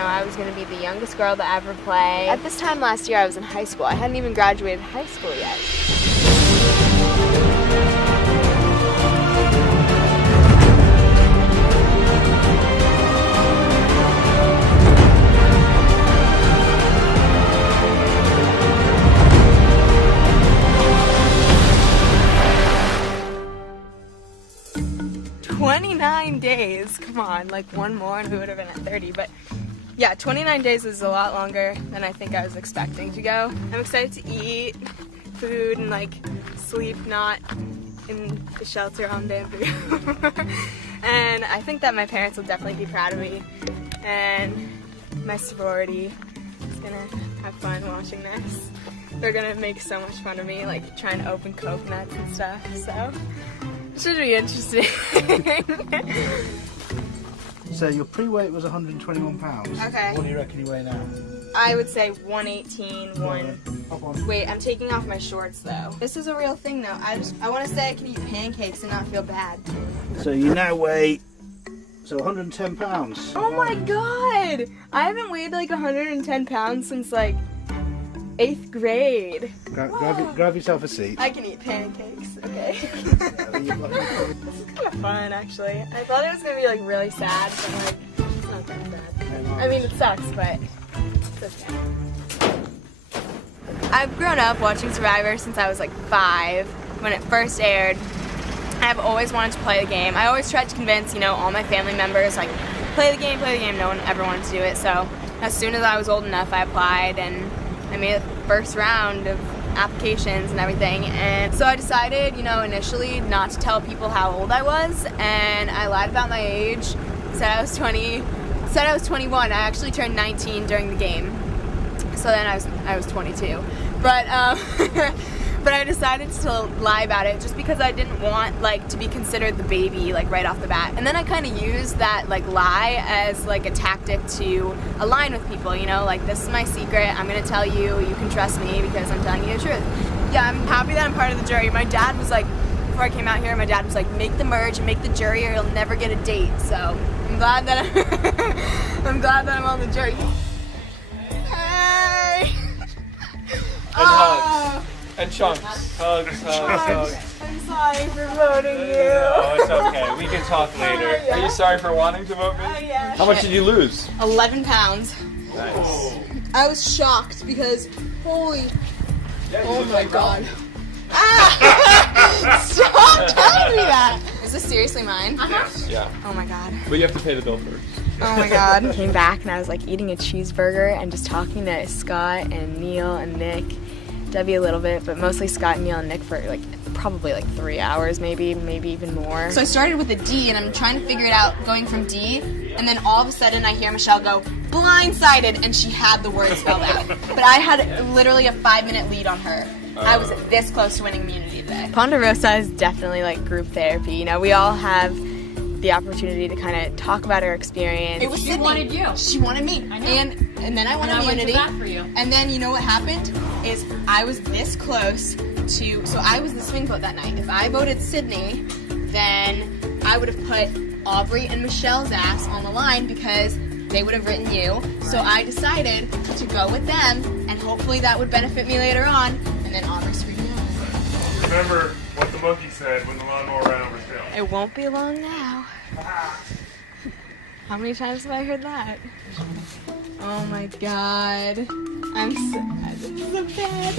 know, I was going to be the youngest girl to ever play. At this time last year, I was in high school. I hadn't even graduated high school yet. 29 days, come on, like one more and we would have been at 30, but yeah, 29 days is a lot longer than I think I was expecting to go. I'm excited to eat food and like sleep not in the shelter on bamboo. And I think that my parents will definitely be proud of me, and my sorority is gonna have fun watching this. They're gonna make so much fun of me, like trying to open coconuts and stuff, so it should be interesting. So your pre-weight was 121 pounds. Okay. What do you reckon you weigh now? I would say 118, Wait, I'm taking off my shorts though. This is a real thing though. I want to say I can eat pancakes and not feel bad. So you now weigh, 110 pounds. Oh my god! I haven't weighed like 110 pounds since like 8th grade. Grab yourself a seat. I can eat pancakes, okay? This is kind of fun actually. I thought it was going to be like really sad, but like, it's not that bad. I mean, it sucks, but it's okay. I've grown up watching Survivor since I was like 5, when it first aired. I've always wanted to play the game. I always tried to convince, you know, all my family members, like, play the game, play the game. No one ever wanted to do it, so as soon as I was old enough, I applied and I made the first round of applications and everything, and so I decided, you know, initially not to tell people how old I was, and I lied about my age, said I was 20, said I was 21. I actually turned 19 during the game, so then I was 22, but but I decided to lie about it just because I didn't want like to be considered the baby like right off the bat. And then I kind of used that like lie as like a tactic to align with people, you know, like this is my secret, I'm gonna tell you, you can trust me because I'm telling you the truth. Yeah, I'm happy that I'm part of the jury. My dad was like, before I came out here, my dad was like, make the merge and make the jury or you'll never get a date. So I'm glad that I'm glad that I'm on the jury. Hey! And hugs. And chunks. Hugs. I'm sorry for voting you. Oh, it's okay. We can talk later. Yeah. Are you sorry for wanting to vote me? Yeah. How much did you lose? 11 pounds. Nice. I was shocked because, holy, oh my god. Ah! Stop telling me that. Is this seriously mine? Yeah. Oh my god. But you have to pay the bill first. Oh my god. Came back and I was like eating a cheeseburger and just talking to Scott and Neil and Nick. Debbie a little bit, but mostly Scott, Neil, and Nick for like probably like 3 hours, maybe even more. So I started with a D and I'm trying to figure it out going from D, and then all of a sudden I hear Michelle go, blindsided, and she had the word spelled out. But I had literally a 5-minute lead on her. I was this close to winning immunity today. Ponderosa is definitely like group therapy, you know, we all have the opportunity to kind of talk about our experience. It was Sydney. She wanted you. She wanted me. I know. And then I won immunity. I went to bat for you. And then you know what happened? Is I was this close to, so I was the swing vote that night. If I voted Sydney, then I would have put Aubrey and Michelle's ass on the line because they would have written you. So I decided to go with them, and hopefully that would benefit me later on. And then Aubrey screwed me over. Remember what the monkey said when the lawnmower ran over his tail. It won't be long now. How many times have I heard that? Oh my god. I'm sad. This is so bad.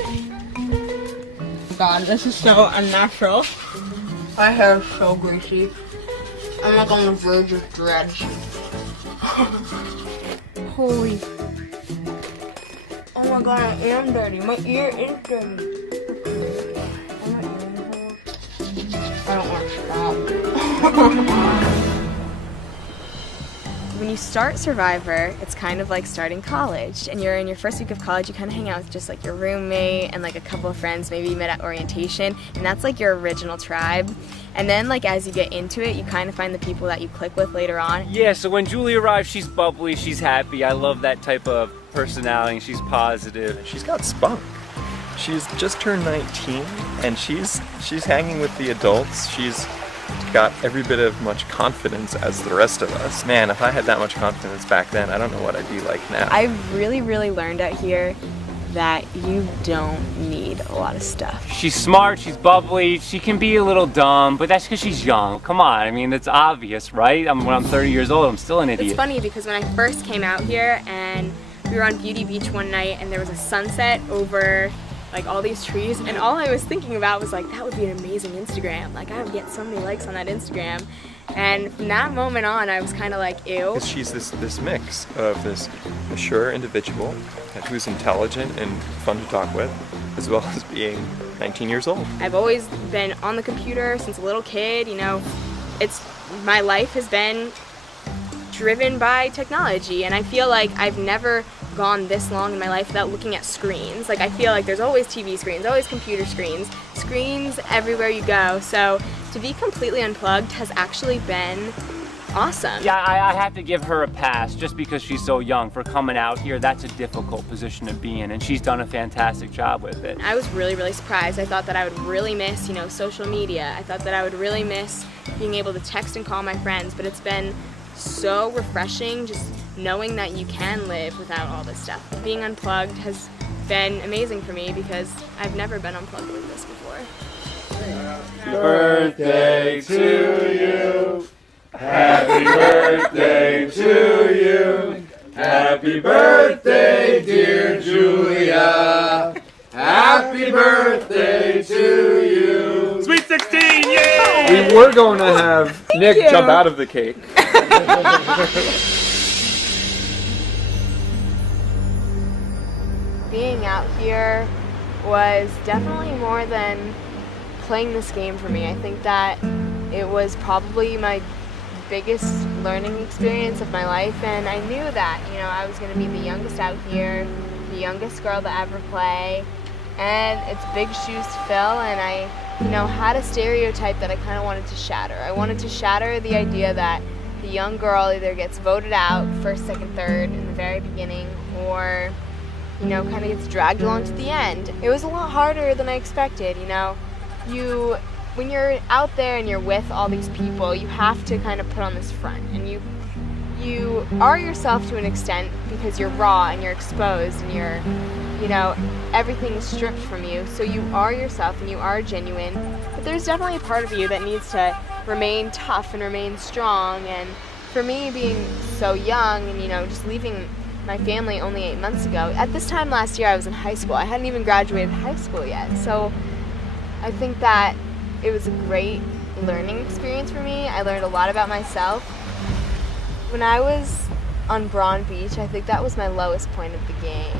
God, this is so unnatural. My hair is so greasy. I'm like on the verge of dreads. Holy. Oh my god, I am dirty. My ear is dirty. I don't want to stop. When you start Survivor, it's kind of like starting college, and you're in your first week of college, you kind of hang out with just like your roommate and like a couple of friends maybe you met at orientation, and that's like your original tribe. And then like as you get into it, you kind of find the people that you click with later on. Yeah, so when Julie arrives, she's bubbly, she's happy. I love that type of personality, she's positive. She's got spunk. She's just turned 19 and she's hanging with the adults. She's got every bit of much confidence as the rest of us. Man, if I had that much confidence back then, I don't know what I'd be like now. I've really learned out here that you don't need a lot of stuff. She's smart, she's bubbly, she can be a little dumb, but that's because she's young. Come on, I mean, it's obvious, right? When I'm 30 years old, I'm still an idiot. It's funny because when I first came out here and we were on Beauty Beach one night and there was a sunset over like all these trees, and all I was thinking about was like, that would be an amazing Instagram. Like I would get so many likes on that Instagram. And from that moment on, I was kind of like, ew. She's this mix of this mature individual who's intelligent and fun to talk with, as well as being 19 years old. I've always been on the computer since a little kid, you know. My life has been driven by technology, and I feel like I've never gone this long in my life without looking at screens. Like I feel like there's always TV screens, always computer screens everywhere you go. So to be completely unplugged has actually been awesome. Yeah, I have to give her a pass just because she's so young for coming out here. That's a difficult position to be in, and she's done a fantastic job with it. I was really surprised. I thought that I would really miss, you know, social media. I thought that I would really miss being able to text and call my friends, but it's been so refreshing just knowing that you can live without all this stuff. Being unplugged has been amazing for me because I've never been unplugged like this before. Happy birthday to you. Happy birthday to you. Happy birthday, dear Julia. Happy birthday to you. Sweet 16, yay! We were going to have Nick jump out of the cake. Being out here was definitely more than playing this game for me. I think that it was probably my biggest learning experience of my life, and I knew that, you know, I was going to be the youngest out here, the youngest girl to ever play, and it's big shoes to fill, and I, you know, had a stereotype that I kind of wanted to shatter. I wanted to shatter the idea that the young girl either gets voted out first, second, third in the very beginning, or, you know, kind of gets dragged along to the end. It was a lot harder than I expected, you know. When you're out there and you're with all these people, you have to kind of put on this front, and you are yourself to an extent because you're raw and you're exposed and you're, you know, everything is stripped from you, so you are yourself and you are genuine, but there's definitely a part of you that needs to remain tough and remain strong. And for me, being so young and, you know, just leaving my family only 8 months ago, at this time last year I was in high school. I hadn't even graduated high school yet, so I think that it was a great learning experience for me. I learned a lot about myself. When I was on Rōng Beach, I think that was my lowest point of the game.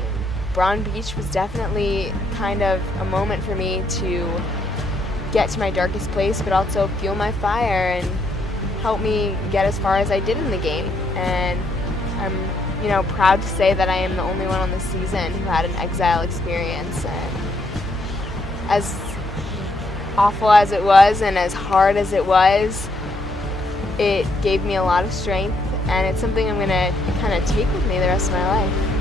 Rōng Beach was definitely kind of a moment for me to get to my darkest place, but also fuel my fire and help me get as far as I did in the game. And I'm, you know, proud to say that I am the only one on this season who had an exile experience. And as awful as it was and as hard as it was, it gave me a lot of strength, and it's something I'm going to kind of take with me the rest of my life.